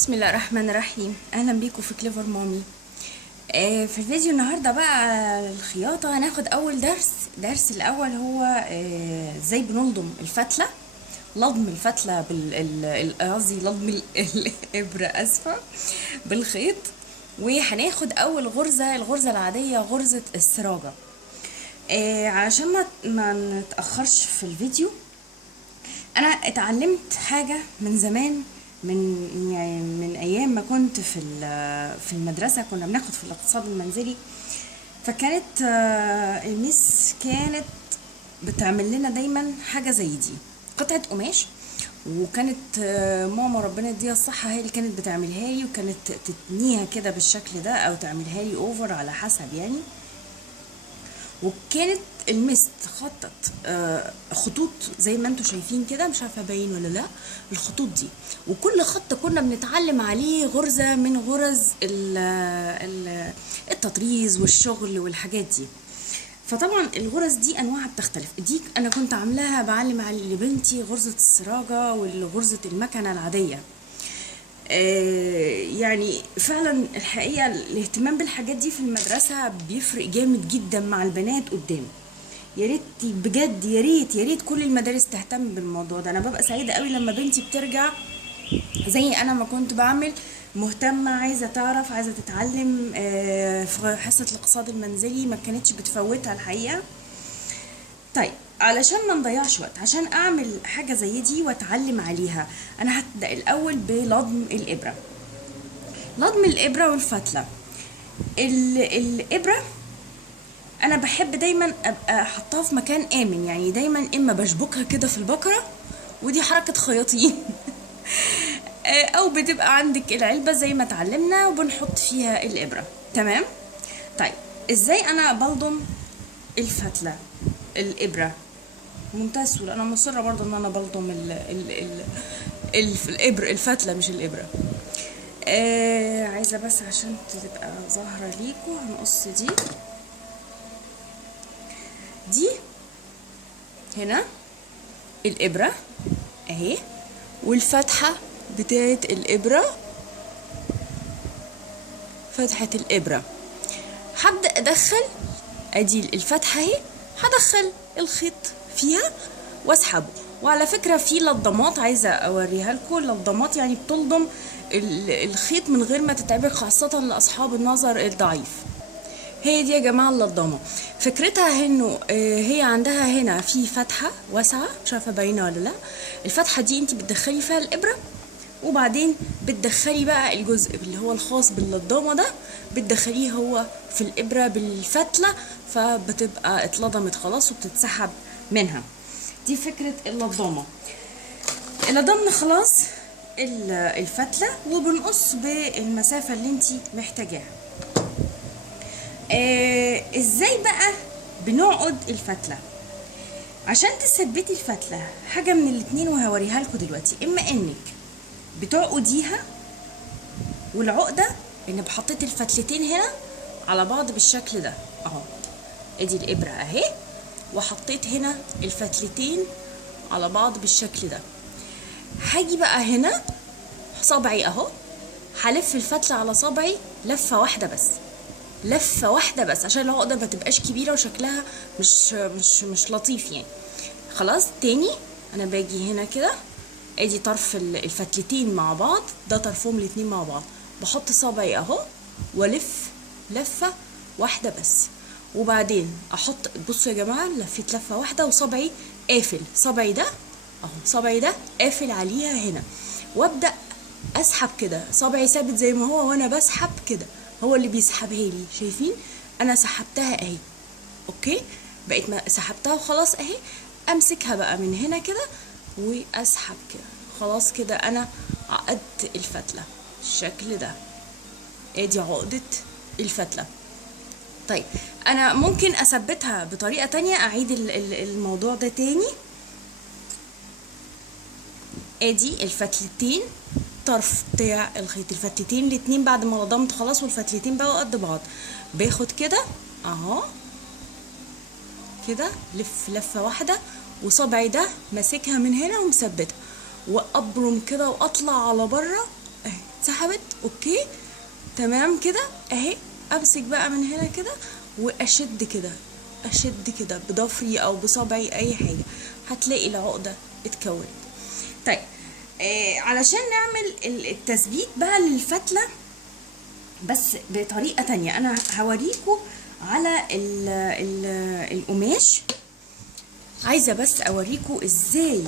بسم الله الرحمن الرحيم. اهلا بيكم في كليفر مامي. في الفيديو النهارده بقى الخياطه هناخد اول درس الاول هو ازاي بنلضم الفتله. لضم الفتله قصدي لضم الابره، اسفه، بالخيط. وهناخد اول الغرزه العاديه، غرزه السراجه. علشان ما نتاخرش في الفيديو، انا اتعلمت حاجه من زمان، من ايام ما كنت في المدرسه، كنا بناخد في الاقتصاد المنزلي. فكانت الميس كانت بتعمل لنا دايما حاجه زي دي، قطعه قماش. وكانت ماما ربنا يديها الصحه هي اللي كانت بتعملها لي، وكانت تتنيها كده بالشكل ده او تعملها لي اوفر على حسب يعني. وكانت المس تخطط خطوط زي ما انتم شايفين كده، مش عارفه باين ولا لا الخطوط دي. وكل خط كنا بنتعلم عليه غرزه من غرز التطريز والشغل والحاجات دي. فطبعا الغرز دي انواعها بتختلف. دي انا كنت عاملاها بعلم على لبنتي غرزه السراجه وغرزه المكنه العاديه. يعني فعلا الحقيقه الاهتمام بالحاجات دي في المدرسه بيفرق جامد جدا مع البنات قدام. يا ريت بجد، يا ريت كل المدارس تهتم بالموضوع ده. انا ببقى سعيده قوي لما بنتي بترجع زي انا ما كنت بعمل، مهتمه، عايزه تعرف، عايزه تتعلم. في حصه الاقتصاد المنزلي ما كانتش بتفوتها الحقيقه. طيب علشان ما نضيعش وقت، عشان اعمل حاجه زي دي واتعلم عليها، انا هبدا الاول بلضم الابره. لضم الابره والفتله. الابره انا بحب دايما ابقى احطها في مكان امن، يعني دايما اما بشبكها كده في البكره، ودي حركه خياطين او بتبقى عندك العلبه زي ما اتعلمنا وبنحط فيها الابره. تمام. طيب ازاي انا بلضم الفتله الابره؟ منتهى السهوله. انا مصره برضه ان انا بلضم الابر، الفتله مش الابره. عايزه بس عشان تبقى ظاهره ليكم هنقص دي هنا الابره اهي، والفتحه بتاعت الابره، فتحه الابره. هبدا ادخل ادي الفتحه اهي، هدخل الخيط فيها واسحبه. وعلى فكره في لضمات عايزه اوريها لكم، لضمات يعني بتلضم الخيط من غير ما تتعبك، خاصه لاصحاب النظر الضعيف. هي دي يا جماعه اللضمه. فكرتها انه هي عندها هنا في فتحه واسعه، مش عارفه باينه ولا لا. الفتحه دي انت بتدخلي فيها الابره، وبعدين بتدخلي بقى الجزء اللي هو الخاص باللضامه ده، بتدخليه هو في الابره بالفتله، فبتبقى اتلضمت خلاص وبتتسحب منها. دي فكره اللضامه. لضمنا خلاص الفتله وبنقص بالمسافه اللي انت محتاجاها. ازاي بقى بنعقد الفتله؟ عشان تثبتي الفتله حاجه من الاتنين وهوريها لكم دلوقتي. اما انك بتعقديها، والعقده ان بحطيت الفتلتين هنا على بعض بالشكل ده اهو، ادي الابره اهي، وحطيت هنا الفتلتين على بعض بالشكل ده. هاجي بقى هنا صبعي اهو، هلف الفتله على صبعي لفه واحده بس، لفه واحده بس، عشان العقده ما تبقاش كبيره وشكلها مش لطيف يعني. خلاص تاني انا باجي هنا كده، ادي طرف الفتلتين مع بعض، ده طرفهم الاتنين مع بعض، بحط صبعي اهو والف لفه واحده بس. وبعدين احط، بصوا يا جماعه، لفيت لفه واحده وصبعي قافل، صبعي ده اهو، صبعي ده قافل عليها هنا، وابدا اسحب كده، صبعي ثابت زي ما هو وانا بسحب كده، هو اللي بيسحبها لي. شايفين انا سحبتها اهي، اوكي، بقيت ما سحبتها وخلاص اهي. امسكها بقى من هنا كده واسحب كده، خلاص كده انا عقدت الفتله بالشكل ده. ادي عقده الفتله. طيب انا ممكن اثبتها بطريقه تانية، اعيد الموضوع ده تاني. ادي الفتلتين، طرف بتاع الخيط، الفتلتين الاتنين بعد ما لضمت خلاص والفتلتين بقوا قد بعض، باخد كده اهو كده، لفه واحده، وصبعي ده ماسكها من هنا ومثبتها، وابرم كده واطلع على بره اهي، اتسحبت. اوكي تمام كده اهي. امسك بقى من هنا كده واشد كده، اشد كده بضفري او بصبعي اي حاجه، هتلاقي العقده اتكونت. طيب علشان نعمل التثبيت بقى للفتله بس بطريقه تانية، انا هوريكم على القماش. عايزه بس اوريكم ازاي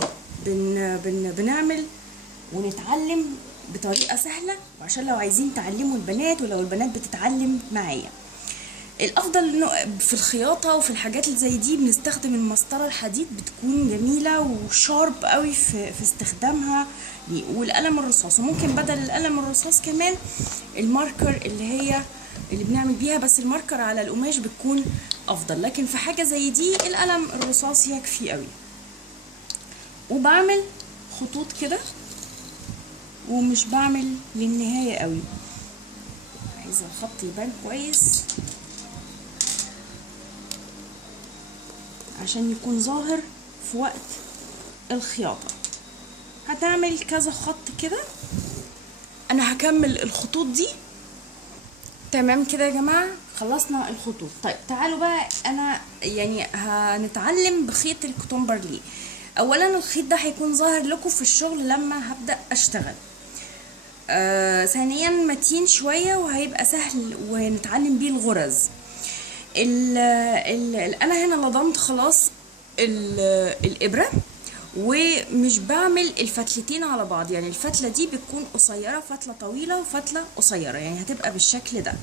بنعمل ونتعلم بطريقه سهله، وعشان لو عايزين تعلموا البنات ولو البنات بتتعلم معايا. الافضل انه في الخياطه وفي الحاجات اللي زي دي بنستخدم المسطره الحديد، بتكون جميله وشارب قوي في استخدامها، والقلم الرصاص، وممكن بدل القلم الرصاص كمان الماركر اللي بنعمل بيها، بس الماركر على القماش بتكون افضل، لكن في حاجه زي دي القلم الرصاص يكفي قوي. وبعمل خطوط كده ومش بعمل للنهايه قوي، عايزه الخط يبان كويس عشان يكون ظاهر في وقت الخياطة. هتعمل كذا خط كده. انا هكمل الخطوط دي. تمام كده يا جماعة، خلصنا الخطوط. طيب تعالوا بقى، انا يعني هنتعلم بخيط الكوتون بارليه. اولا الخيط ده هيكون ظاهر لكم في الشغل لما هبدأ اشتغل. ثانيا متين شوية وهيبقى سهل ونتعلم بيه الغرز. انا هنا لضمت خلاص الابره، ومش بعمل الفتلتين على بعض، يعني الفتله دي بتكون قصيره، فتله طويله وفتله قصيره، يعني هتبقى بالشكل ده.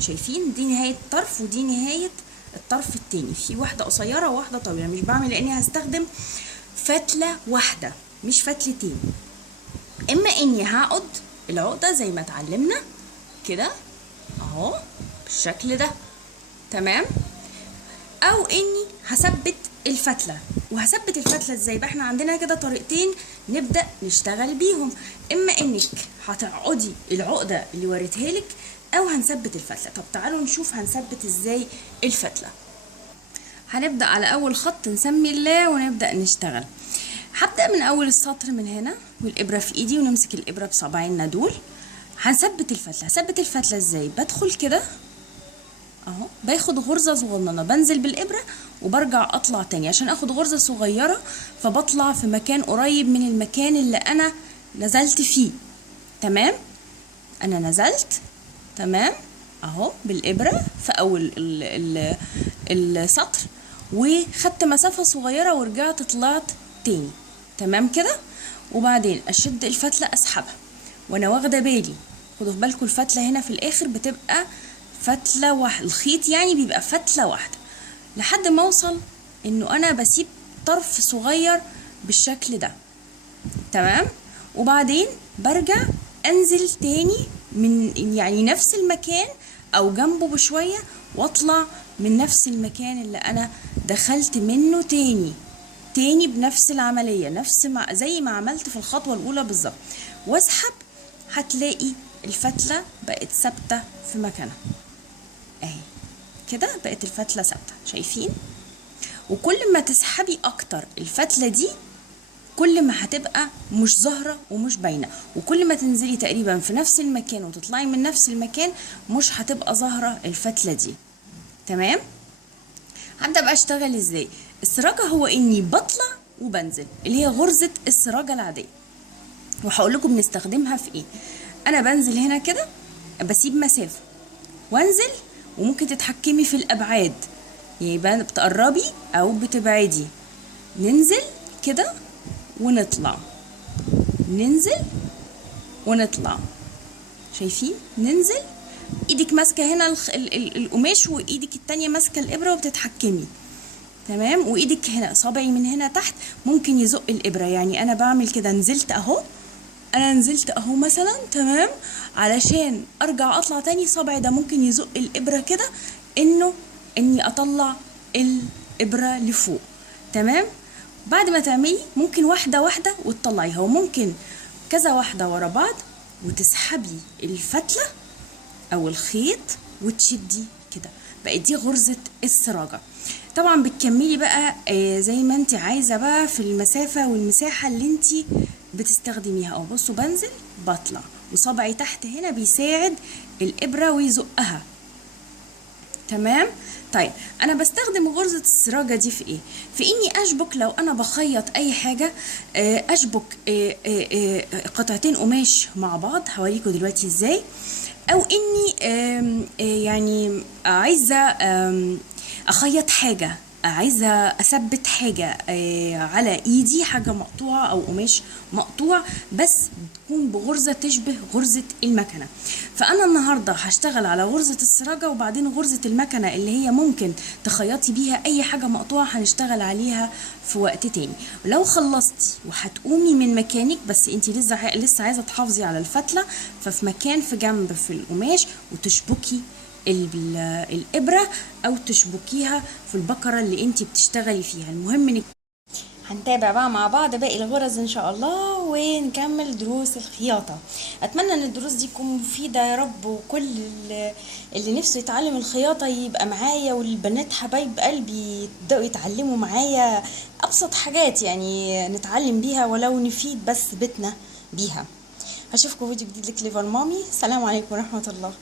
شايفين دي نهايه طرف ودي نهايه الطرف التاني، في واحده قصيره وواحده طويله. مش بعمل لاني هستخدم فتله واحده مش فتلتين. اما اني هعقد العقده زي ما اتعلمنا كده اهو بالشكل ده، تمام، او اني هثبت الفتله. وهثبت الفتله ازاي بقى؟ احنا عندنا كده طريقتين نبدا نشتغل بيهم. اما انك هتعقدي العقده اللي وريتها لك، او هنثبت الفتله. طب تعالوا نشوف هنثبت ازاي الفتله. هنبدا على اول خط نسمي الله ونبدا نشتغل. هبدا من اول السطر من هنا والابره في ايدي، ونمسك الابره بصبعيننا دول. هنثبت الفتله. هثبت الفتله ازاي؟ بدخل كده اهو، باخد غرزه صغننه، بنزل بالابره وبرجع اطلع تاني عشان اخد غرزه صغيره، فبطلع في مكان قريب من المكان اللي انا نزلت فيه. تمام، انا نزلت تمام اهو بالابره في اول السطر، وخدت مسافه صغيره ورجعت طلعت تاني. تمام كده. وبعدين اشد الفتله اسحبها وانا واخده بالي. خدوا في بالكم الفتله هنا في الاخر بتبقى فتله واحده، الخيط يعني بيبقى فتله واحده، لحد ما اوصل انه انا بسيب طرف صغير بالشكل ده. تمام. وبعدين برجع انزل تاني من يعني نفس المكان او جنبه بشويه، واطلع من نفس المكان اللي انا دخلت منه تاني بنفس العمليه، زي ما عملت في الخطوه الاولى بالظبط، واسحب. هتلاقي الفتله بقت ثابته في مكانها اهي كده، بقت الفتله ثابته. شايفين؟ وكل ما تسحبي اكتر الفتله دي كل ما هتبقى مش ظاهره ومش باينه، وكل ما تنزلي تقريبا في نفس المكان وتطلعي من نفس المكان مش هتبقى ظاهره الفتله دي. تمام. هبدا بقى اشتغل ازاي. السراجه هو اني بطلع وبنزل، اللي هي غرزه السراجه العاديه، وهقول لكم بنستخدمها في ايه. انا بنزل هنا كده، بسيب مسافه وانزل، وممكن تتحكمي في الابعاد، يعني بتقربي او بتبعدي. ننزل كده ونطلع، ننزل ونطلع. شايفين؟ ننزل، ايدك ماسكه هنا القماش، وايدك التانية ماسكه الابره وبتتحكمي. تمام. وايدك هنا، صابعي من هنا تحت ممكن يزق الابره، يعني انا بعمل كده، نزلت اهو، انا نزلت اهو مثلا، تمام، علشان ارجع اطلع تاني صابعي ده ممكن يزق الابره كده، اني اطلع الابره لفوق. تمام. بعد ما تعملي ممكن واحده واحده وتطلعيها، وممكن كذا واحده ورا بعض وتسحبي الفتله او الخيط وتشدي كده، بقت دي غرزه السراجه. طبعا بتكملي بقى زي ما انت عايزه بقى في المسافه والمساحه اللي انت بتستخدميها. او بصوا، بنزل بطلع وصبعي تحت هنا بيساعد الابره ويزقها. تمام. طيب انا بستخدم غرزة السراجة دي في ايه؟ في اني اشبك لو انا بخيط اي حاجة، اشبك قطعتين قماش مع بعض، هوريكم دلوقتي ازاي. او اني يعني عايزة اخيط حاجة، عايزة اثبت حاجة على ايدي، حاجة مقطوعة او قماش مقطوع، بس تكون بغرزة تشبه غرزة المكنة. فانا النهاردة هشتغل على غرزة السراجة، وبعدين غرزة المكنة اللي هي ممكن تخيطي بيها اي حاجة مقطوعة هنشتغل عليها في وقت تاني. ولو خلصتي وهتقومي من مكانك، بس انتي لسه عايزة تحافظي على الفتلة، ففي مكان في جنب في القماش وتشبكي الابره او تشبكيها في البكره اللي انتي بتشتغلي فيها. المهم انك هنتابع بقى مع بعض باقي الغرز ان شاء الله ونكمل دروس الخياطه. اتمنى ان الدروس دي تكون مفيده يا رب، وكل اللي نفسه يتعلم الخياطه يبقى معايا، والبنات حبايب قلبي يبداوا يتعلموا معايا ابسط حاجات يعني نتعلم بيها، ولو نفيد بس بيتنا بيها. هشوفكم فيديو جديد لكليفر مامي. سلام عليكم ورحمه الله.